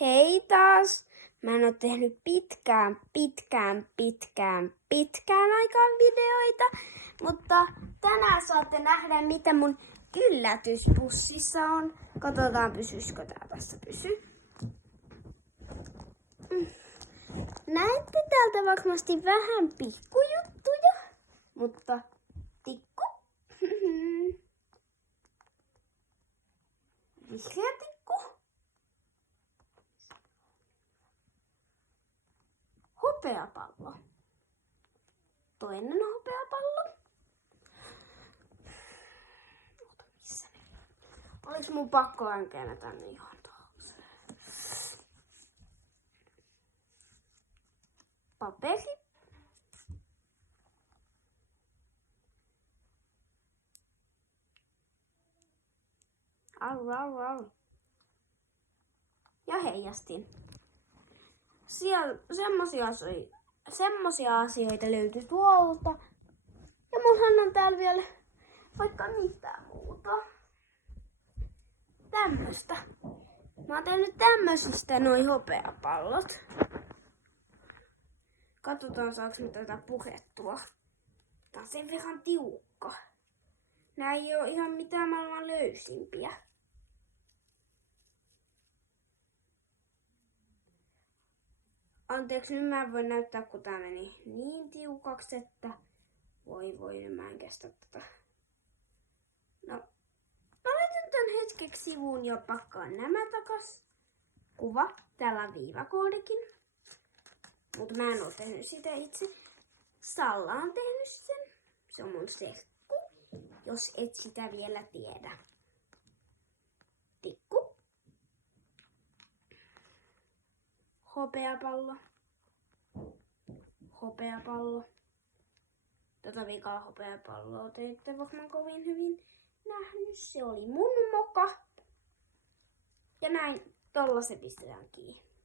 Hei taas! Mä en oo tehnyt pitkään aikaan videoita, mutta tänään saatte nähdä, mitä mun yllätyspussissa on. Katsotaan, pysyisikö tää tässä pysy. Näette täältä varmasti vähän pikkujuttuja, mutta tikku. Vihreä tikku. Hopeapallo. Toinen hopeapallo. Missä ne? Olis mun pakko länkeenä tänne ihan taakse. Paperi. Au. Ja heijastin. Siellä semmosia asioita löytyi tuolta. Ja mullahan on täällä vielä vaikka mitään muuta. Tämmöstä. Mä oon tehnyt tämmöisistä noi hopeapallot. Katsotaan saaks mä tätä purettua. Tää on sen verran tiukka. Nää ei oo ihan mitään maailman löysimpiä. Anteeksi, nyt mä en voi näyttää, kun tää meni niin tiukaksi, että voi, mä en kestä tätä. No, mä laitan tän hetkeksi sivuun ja pakkaan nämä takas. Kuva, täällä on viivakoodikin. Mutta mä en oo tehnyt sitä itse. Salla on tehnyt sen. Se on mun serkku, jos et sitä vielä tiedä. Tikku. Hopeapallo. Tätä vikaa hopeapalloa te ette varmaan kovin hyvin nähnyt. Se oli mun moka. Ja näin, tolla se pistetään kiinni.